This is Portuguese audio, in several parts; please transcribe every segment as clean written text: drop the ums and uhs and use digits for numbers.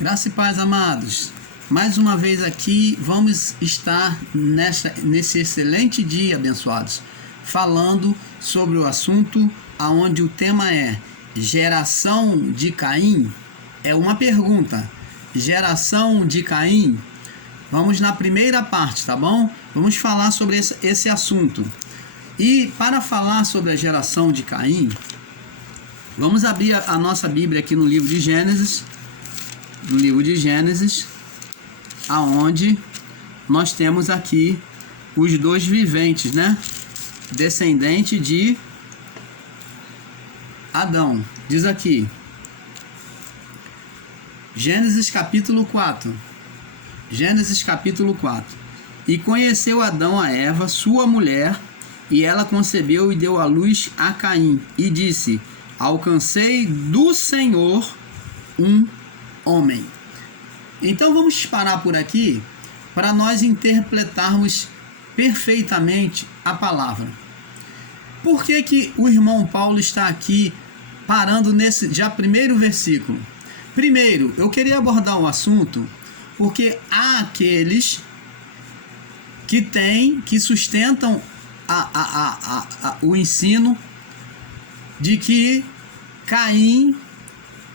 Graça e paz, amados. Mais uma vez aqui vamos estar nesse excelente dia, abençoados, falando sobre o assunto aonde o tema é geração de Caim. É uma pergunta. Geração de Caim. Vamos na primeira parte, tá bom? Vamos falar sobre esse assunto. E para falar sobre a geração de Caim, vamos abrir a nossa Bíblia aqui no livro de Gênesis. No livro de Gênesis, aonde nós temos aqui os dois viventes, né? Descendente de Adão. Diz aqui, Gênesis capítulo 4. Gênesis capítulo 4. E conheceu Adão a Eva, sua mulher, e ela concebeu e deu à luz a Caim, e disse: alcancei do Senhor um homem. Então vamos parar por aqui para nós interpretarmos perfeitamente a palavra. Por que o irmão Paulo está aqui parando nesse já primeiro versículo? Primeiro, eu queria abordar um assunto porque há aqueles que sustentam o ensino de que Caim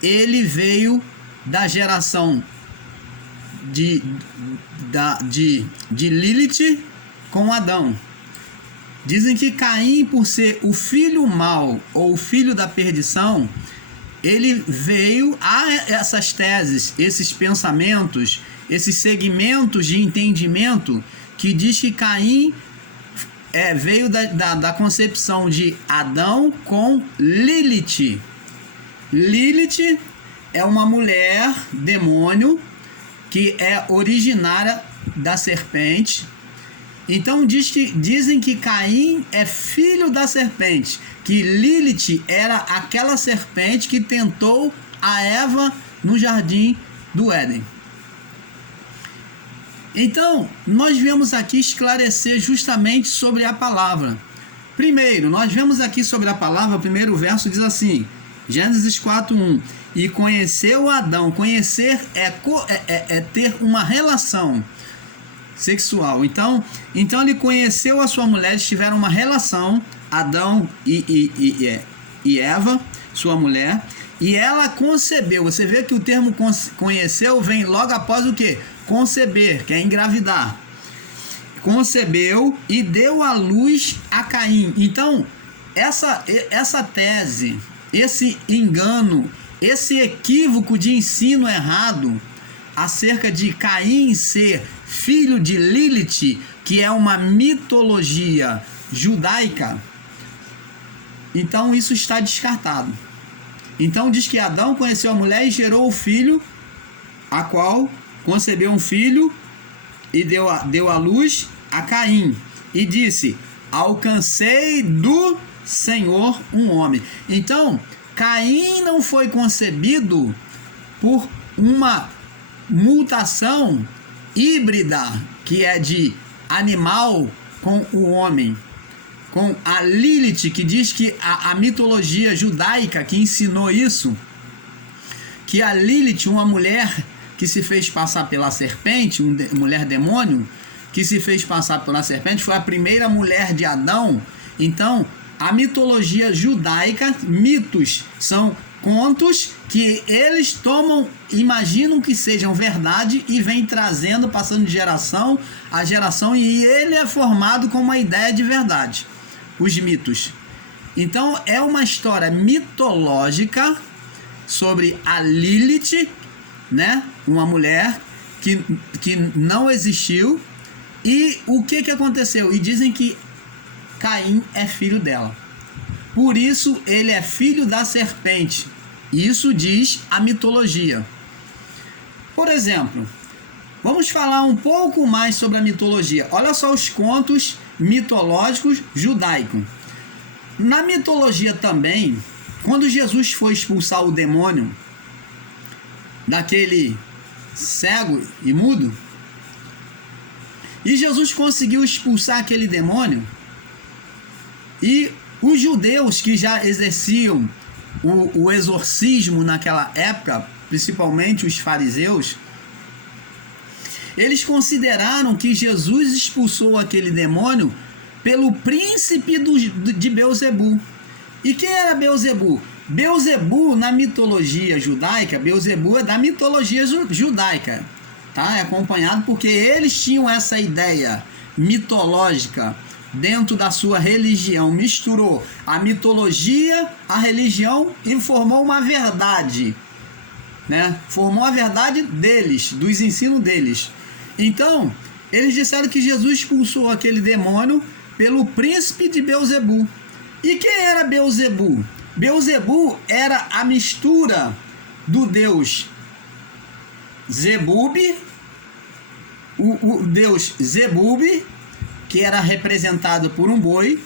ele veio da geração de Lilith com Adão. Dizem que Caim, por ser o filho mau ou o filho da perdição, ele veio a essas teses, esses pensamentos, esses segmentos de entendimento que diz que Caim veio da concepção de Adão com Lilith. Lilith é uma mulher demônio que é originária da serpente. Então dizem que Caim é filho da serpente, que Lilith era aquela serpente que tentou a Eva no jardim do Éden. Então, nós viemos aqui esclarecer justamente sobre a palavra. Primeiro, nós vemos aqui sobre a palavra, o primeiro verso diz assim, Gênesis 4:1. E conheceu Adão. Conhecer é ter uma relação sexual. Então ele conheceu a sua mulher, eles tiveram uma relação, Adão e Eva, sua mulher, e ela concebeu. Você vê que o termo conheceu vem logo após o quê? Conceber, que é engravidar. Concebeu e deu à luz a Caim. Então, essa tese, esse engano, esse equívoco de ensino errado acerca de Caim ser filho de Lilith, que é uma mitologia judaica, então isso está descartado. Então diz que Adão conheceu a mulher e gerou o filho, a qual concebeu um filho e deu à luz a Caim, e disse: alcancei do Senhor um homem. Então Caim não foi concebido por uma mutação híbrida, que é de animal com o homem, com a Lilith, que diz que a mitologia judaica que ensinou isso, que a Lilith, uma mulher que se fez passar pela serpente, mulher demônio, que se fez passar pela serpente, foi a primeira mulher de Adão. Então, a mitologia judaica, mitos, são contos que eles imaginam que sejam verdade e vem trazendo, passando de geração a geração, e ele é formado com uma ideia de verdade, os mitos. Então é uma história mitológica sobre a Lilith, né? Uma mulher que não existiu. E o que aconteceu? E dizem que Caim é filho dela. Por isso ele é filho da serpente. Isso diz a mitologia. Por exemplo, vamos falar um pouco mais sobre a mitologia. Olha só os contos mitológicos judaicos. Na mitologia também, quando Jesus foi expulsar o demônio daquele cego e mudo, e Jesus conseguiu expulsar aquele demônio, e os judeus que já exerciam o exorcismo naquela época, principalmente os fariseus, eles consideraram que Jesus expulsou aquele demônio pelo príncipe de Beelzebu. E quem era Beelzebu? Beelzebu, na mitologia judaica, Beelzebu é da mitologia judaica, tá? É acompanhado porque eles tinham essa ideia mitológica dentro da sua religião, misturou a mitologia, a religião e formou uma verdade, né? Formou a verdade deles, dos ensinos deles. Então, eles disseram que Jesus expulsou aquele demônio pelo príncipe de Beelzebu. E quem era Beelzebu? Beelzebu era a mistura do deus Zebub, o deus Zebub, que era representado por um boi,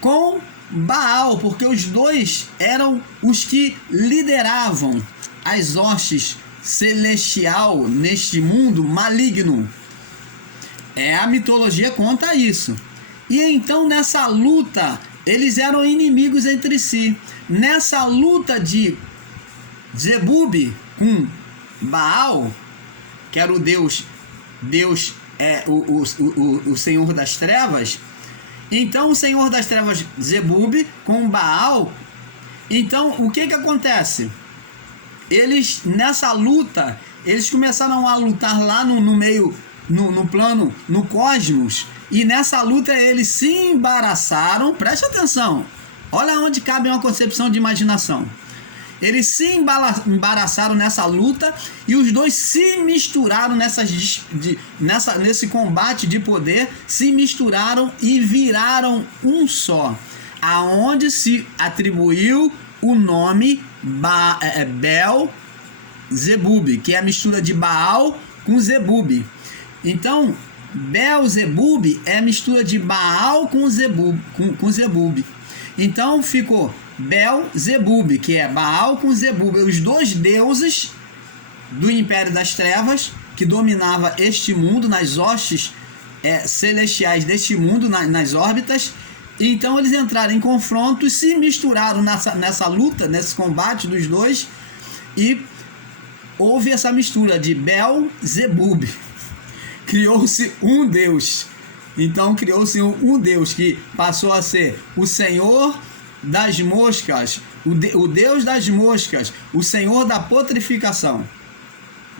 com Baal, porque os dois eram os que lideravam as hostes celestial neste mundo maligno. A mitologia conta isso. E então nessa luta eles eram inimigos entre si. Nessa luta de Zebub com Baal, que era o Deus o Senhor das Trevas, então o Senhor das Trevas Zebub com Baal, então o que acontece? Eles, nessa luta, eles começaram a lutar lá no meio, no plano, no cosmos, e nessa luta eles se embaraçaram, preste atenção, olha onde cabe uma concepção de imaginação. Eles se embaraçaram nessa luta e os dois se misturaram nesse combate de poder, se misturaram e viraram um só, aonde se atribuiu o nome Beelzebub, que é a mistura de Baal com Zebub. Então, Beelzebub é a mistura de Baal com Zebub. Então ficou Beelzebub, que é Baal com Zebub, os dois deuses do Império das Trevas que dominava este mundo, nas hostes celestiais deste mundo, nas órbitas. Então eles entraram em confronto e se misturaram nessa luta, nesse combate dos dois, e houve essa mistura de Beelzebub. Criou-se um Deus. Então criou-se um Deus que passou a ser o Senhor das moscas, o Deus das moscas, o Senhor da putrificação.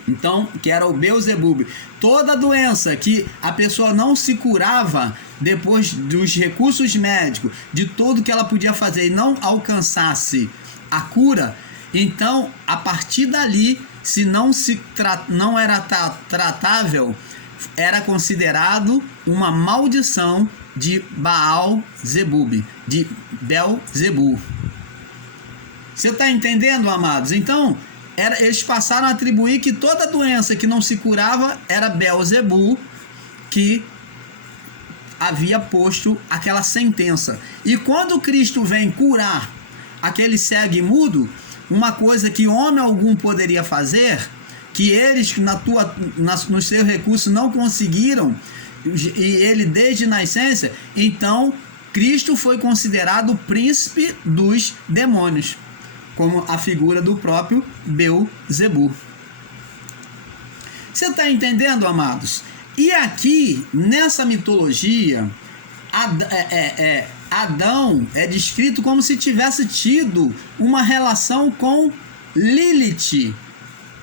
Então, que era o Beelzebub. Toda doença que a pessoa não se curava depois dos recursos médicos, de tudo que ela podia fazer e não alcançasse a cura, então, a partir dali, se não era tratável, era considerado uma maldição de Baal-Zebub, de Beelzebu. Você está entendendo, amados? Então, eles passaram a atribuir que toda doença que não se curava era Beelzebu que havia posto aquela sentença. E quando Cristo vem curar aquele cego e mudo, uma coisa que homem algum poderia fazer, que eles nos seus recursos não conseguiram, e ele desde nascença, então Cristo foi considerado o príncipe dos demônios, como a figura do próprio Beelzebu. Você está entendendo, amados? E aqui, nessa mitologia, Adão é descrito como se tivesse tido uma relação com Lilith,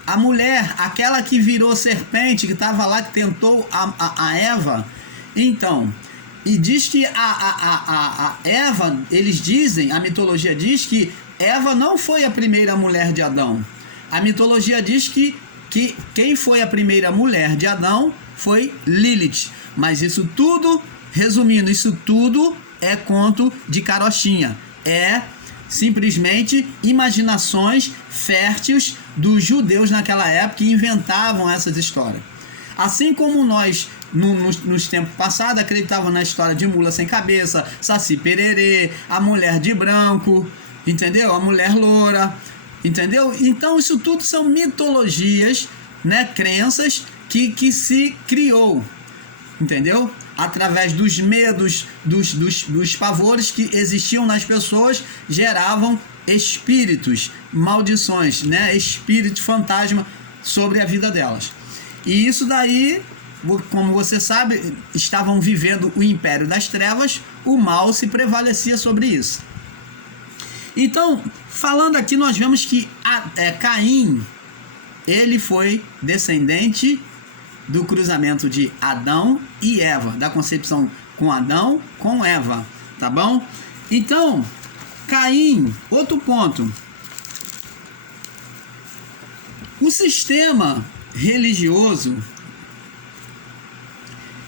a mulher, aquela que virou serpente, que estava lá, que tentou a Eva. Então, e diz que a Eva, eles dizem, a mitologia diz que Eva não foi a primeira mulher de Adão. A mitologia diz que quem foi a primeira mulher de Adão foi Lilith. Mas isso tudo, resumindo, isso tudo é conto de carochinha. É simplesmente imaginações férteis dos judeus naquela época que inventavam essas histórias. Assim como nós, nos tempos passados, acreditavam na história de mula sem cabeça, Saci Pererê, a mulher de branco, entendeu? A mulher loura, entendeu? Então isso tudo são mitologias, né? Crenças que se criou, entendeu? Através dos medos, dos pavores que existiam nas pessoas, geravam espíritos, maldições, né? Espírito fantasma sobre a vida delas. E isso daí, como você sabe, estavam vivendo o império das trevas, o mal se prevalecia sobre isso. Então, falando aqui, nós vemos que Caim, ele foi descendente do cruzamento de Adão e Eva, da concepção com Adão com Eva, tá bom? Então, Caim, outro ponto. O sistema religioso,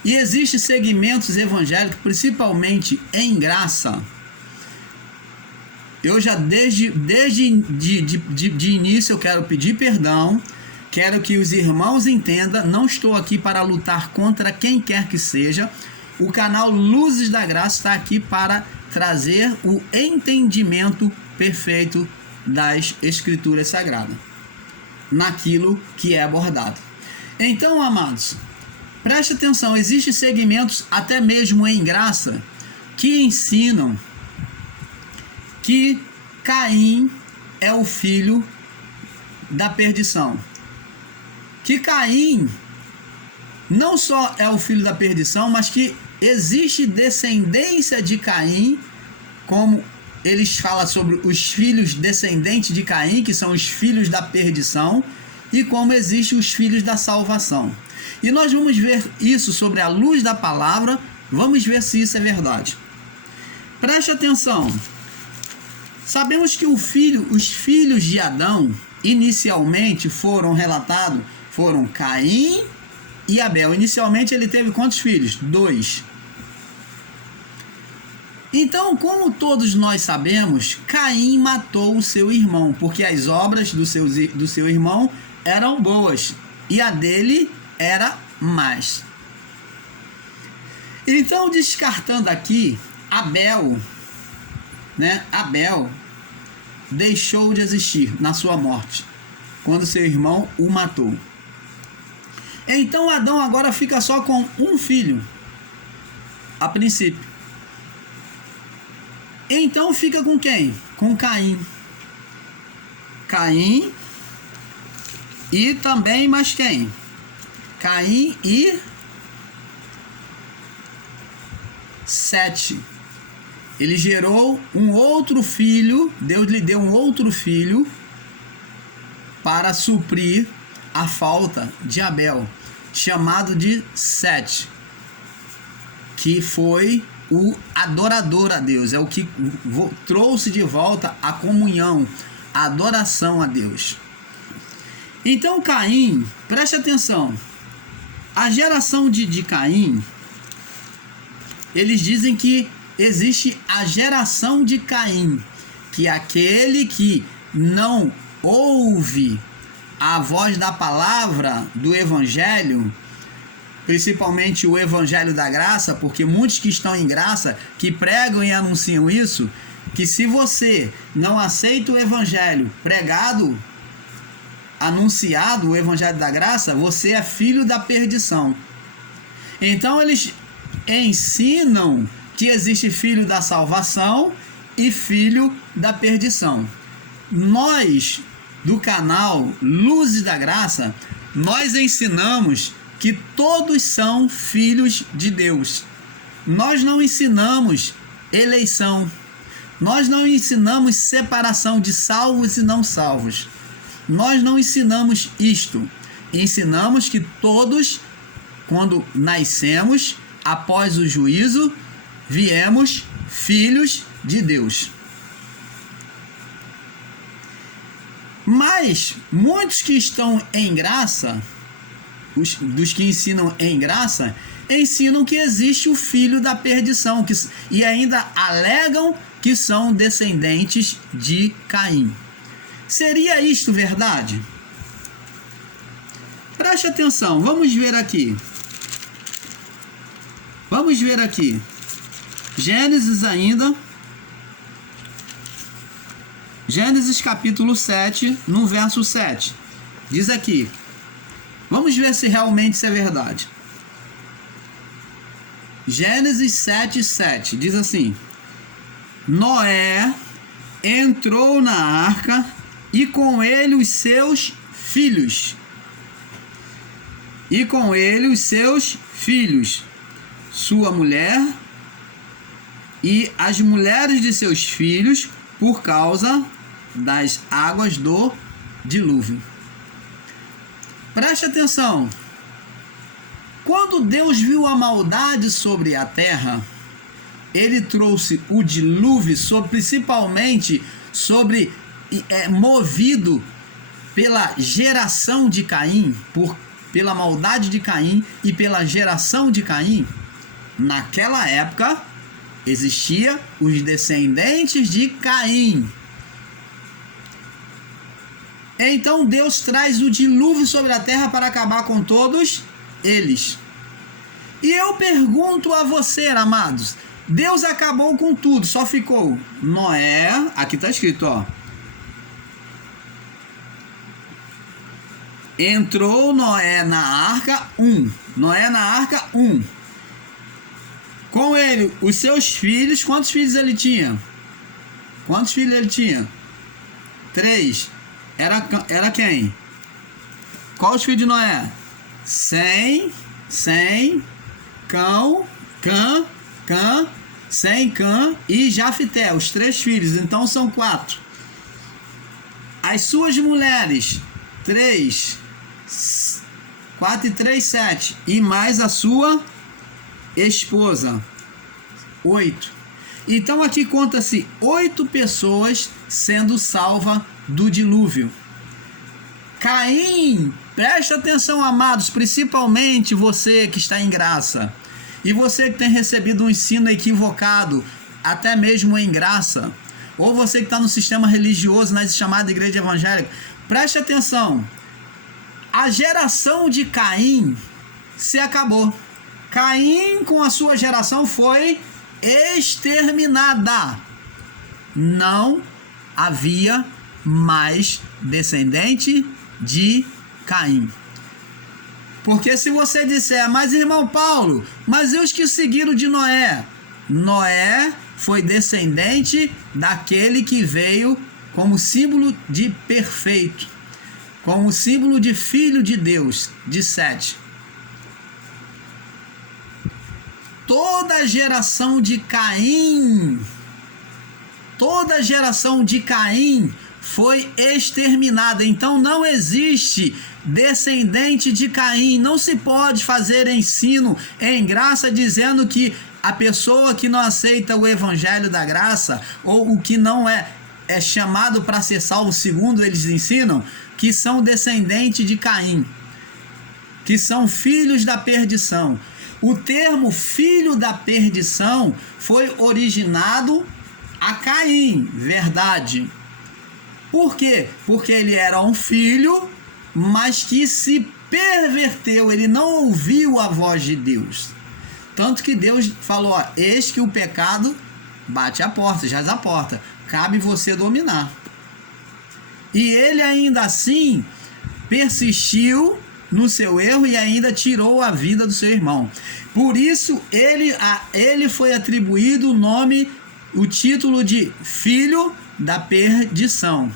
e existem segmentos evangélicos, principalmente em graça. Eu já desde início eu quero pedir perdão, quero que os irmãos entendam, não estou aqui para lutar contra quem quer que seja. O canal Luzes da Graça está aqui para trazer o entendimento perfeito das Escrituras Sagradas, naquilo que é abordado. Então, amados, preste atenção, existem segmentos, até mesmo em graça, que ensinam que Caim é o filho da perdição. Que Caim não só é o filho da perdição, mas que existe descendência de Caim, como eles falam sobre os filhos descendentes de Caim, que são os filhos da perdição, e como existem os filhos da salvação. E nós vamos ver isso sobre a luz da palavra, vamos ver se isso é verdade. Preste atenção. Sabemos que os filhos de Adão, inicialmente foram relatados, foram Caim e Abel. Inicialmente ele teve quantos filhos? 2. Então, como todos nós sabemos, Caim matou o seu irmão, porque as obras do seu irmão eram boas e a dele era más. Então, descartando aqui, Abel deixou de existir na sua morte, quando seu irmão o matou. Então Adão agora fica só com um filho, a princípio. Então fica com quem? Com Caim. Caim e também mais quem? Caim e Sete. Ele gerou um outro filho, Deus lhe deu um outro filho para suprir a falta de Abel, chamado de Sete, que foi o adorador a Deus, é o que trouxe de volta a comunhão, a adoração a Deus. Então Caim, preste atenção, a geração de Caim, eles dizem que existe a geração de Caim, que é aquele que não ouve a voz da palavra do Evangelho, principalmente o Evangelho da Graça, porque muitos que estão em graça, que pregam e anunciam isso, que se você não aceita o Evangelho pregado, anunciado, o Evangelho da Graça, você é filho da perdição. Então eles ensinam que existe filho da salvação e filho da perdição. Nós, do canal Luzes da Graça, nós ensinamos que todos são filhos de Deus. Nós não ensinamos eleição. Nós não ensinamos separação de salvos e não salvos. Nós não ensinamos isto. Ensinamos que todos, quando nascemos, após o juízo, viemos filhos de Deus. Mas muitos que estão em graça, dos que ensinam em graça, ensinam que existe o filho da perdição, e ainda alegam que são descendentes de Caim. Seria isto verdade? Preste atenção, vamos ver aqui. Vamos ver aqui. Gênesis ainda. Gênesis capítulo 7, no verso 7. Diz aqui. Vamos ver se realmente isso é verdade. Gênesis 7, 7. Diz assim. Noé entrou na arca e com ele os seus filhos. E com ele os seus filhos, sua mulher e as mulheres de seus filhos, por causa das águas do dilúvio. Preste atenção. Quando Deus viu a maldade sobre a terra, ele trouxe o dilúvio principalmente movido pela geração de Caim, pela maldade de Caim e pela geração de Caim. Naquela época existia os descendentes de Caim. Então Deus traz o dilúvio sobre a terra para acabar com todos eles. E eu pergunto a você, amados, Deus acabou com tudo, só ficou Noé, aqui está escrito, ó. Entrou Noé na arca 1. Noé na arca 1. Com ele, os seus filhos, quantos filhos ele tinha? Quantos filhos ele tinha? 3. Era quem? Qual os filhos de Noé? Sem, Cã, Sem, Cã e Jafité, os 3 filhos, então são 4. As suas mulheres, 3, 4 e 3, 7, e mais a sua esposa, 8. Então aqui conta-se 8 pessoas sendo salvas do dilúvio. Caim, preste atenção, amados, principalmente você que está em graça e você que tem recebido um ensino equivocado, até mesmo em graça, ou você que está no sistema religioso, na chamada igreja evangélica, preste atenção. A geração de Caim se acabou. Caim com a sua geração foi exterminada. Não havia mais descendente de Caim. Porque se você disser, mas irmão Paulo, mas e os que seguiram de Noé? Noé foi descendente daquele que veio como símbolo de perfeito, como símbolo de filho de Deus, de Sete. Toda a geração de Caim foi exterminada. Então não existe descendente de Caim. Não se pode fazer ensino em graça dizendo que a pessoa que não aceita o evangelho da graça, ou o que não é chamado para ser salvo, segundo eles ensinam, que são descendentes de Caim, que são filhos da perdição. O termo filho da perdição foi originado a Caim, verdade. Por quê? Porque ele era um filho, mas que se perverteu, ele não ouviu a voz de Deus. Tanto que Deus falou, ó, eis que o pecado bate a porta, jaz a porta, cabe você dominar. E ele ainda assim persistiu no seu erro e ainda tirou a vida do seu irmão. Por isso ele foi atribuído o título de filho da perdição.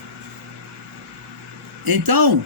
Então,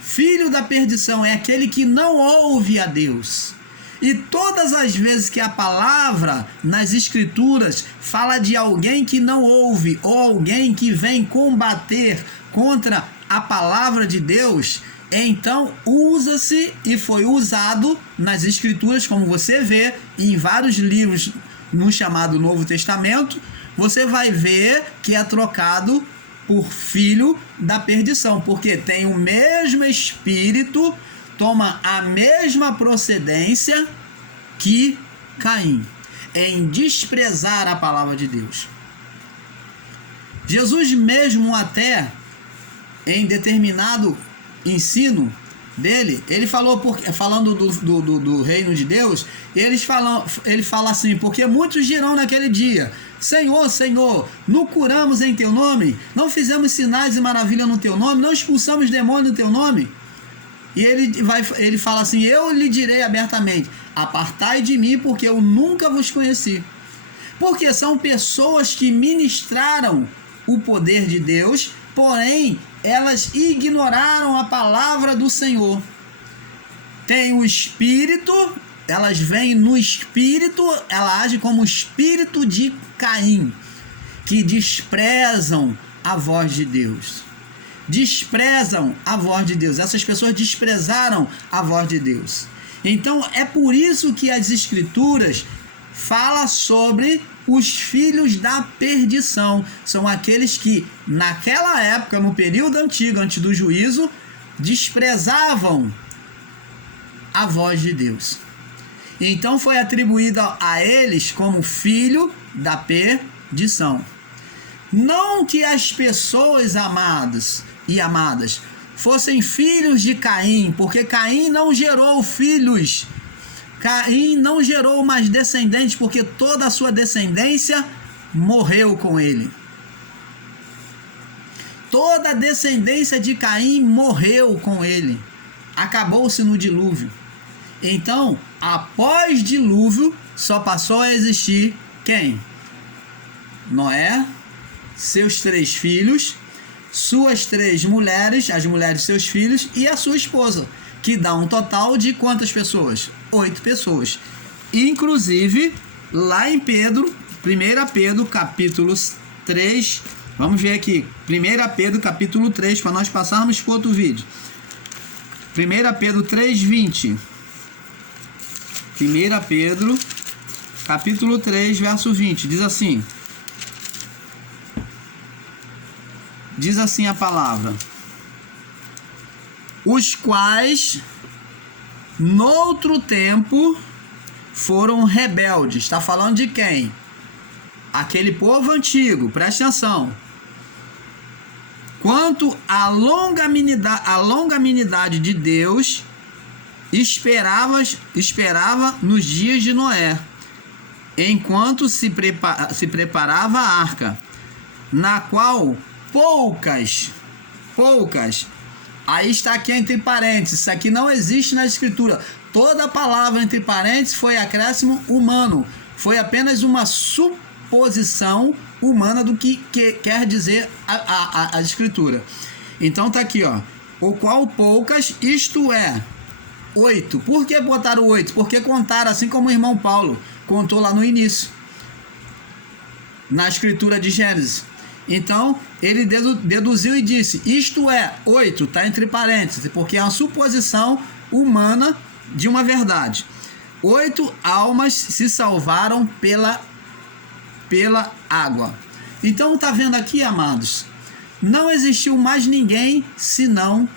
filho da perdição é aquele que não ouve a Deus. E todas as vezes que a palavra nas escrituras fala de alguém que não ouve, ou alguém que vem combater contra a palavra de Deus, então usa-se e foi usado nas escrituras, como você vê em vários livros no chamado Novo Testamento, você vai ver que é trocado por filho da perdição, porque tem o mesmo espírito, toma a mesma procedência que Caim, em desprezar a palavra de Deus. Jesus mesmo, até em determinado ensino dele, ele falou, falando do reino de Deus, ele fala assim, porque muitos dirão naquele dia, Senhor, Senhor, não curamos em teu nome, não fizemos sinais e maravilhas no teu nome, não expulsamos demônios no teu nome. E ele fala assim, eu lhe direi abertamente, apartai de mim, porque eu nunca vos conheci. Porque são pessoas que ministraram o poder de Deus, porém elas ignoraram a palavra do Senhor. Tem o espírito, elas vêm no espírito, ela age como o espírito de Caim, que desprezam a voz de Deus. Desprezam a voz de Deus. Essas pessoas desprezaram a voz de Deus. Então é por isso que as Escrituras falam sobre os filhos da perdição. São aqueles que naquela época, no período antigo, antes do juízo, desprezavam a voz de Deus. Então foi atribuída a eles como filho da perdição. Não que as pessoas amadas e amadas fossem filhos de Caim, porque Caim não gerou filhos. Caim não gerou mais descendentes, porque toda a sua descendência morreu com ele. Toda a descendência de Caim morreu com ele. Acabou-se no dilúvio. Então, após dilúvio, só passou a existir quem? Noé, seus 3 filhos, suas 3 mulheres, as mulheres de seus filhos e a sua esposa, que dá um total de quantas pessoas? 8 pessoas. Inclusive, lá em Pedro, 1 Pedro, capítulo 3, vamos ver aqui, 1 Pedro, capítulo 3, para nós passarmos para outro vídeo. 1 Pedro 3:20. 1 Pedro, capítulo 3, verso 20, diz assim. Diz assim a palavra: os quais, noutro tempo, foram rebeldes. Está falando de quem? Aquele povo antigo, presta atenção. Quanto à longanimidade de Deus, esperava nos dias de Noé, enquanto se preparava a arca, na qual poucas, aí está aqui entre parênteses, isso aqui não existe na Escritura. Toda palavra entre parênteses foi acréscimo humano, foi apenas uma suposição humana do que quer dizer a Escritura. Então tá aqui, ó, o qual poucas, isto é, 8. Por que botaram 8? Porque contaram, assim como o irmão Paulo contou lá no início, na Escritura de Gênesis. Então, ele deduziu e disse, isto é, 8, está entre parênteses, porque é uma suposição humana de uma verdade. 8 almas se salvaram pela água. Então, está vendo aqui, amados? Não existiu mais ninguém senão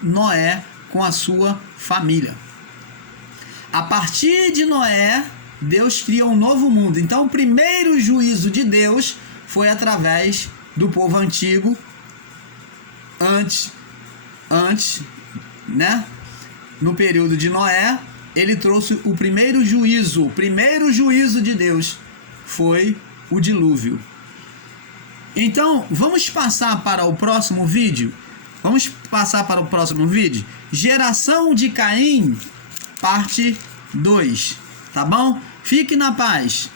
Noé com a sua família. A partir de Noé, Deus cria um novo mundo. Então, o primeiro juízo de Deus foi através do povo antigo, antes, né? No período de Noé, ele trouxe o primeiro juízo. O primeiro juízo de Deus foi o dilúvio. Então, vamos passar para o próximo vídeo? Geração de Caim, parte 2. Tá bom? Fique na paz.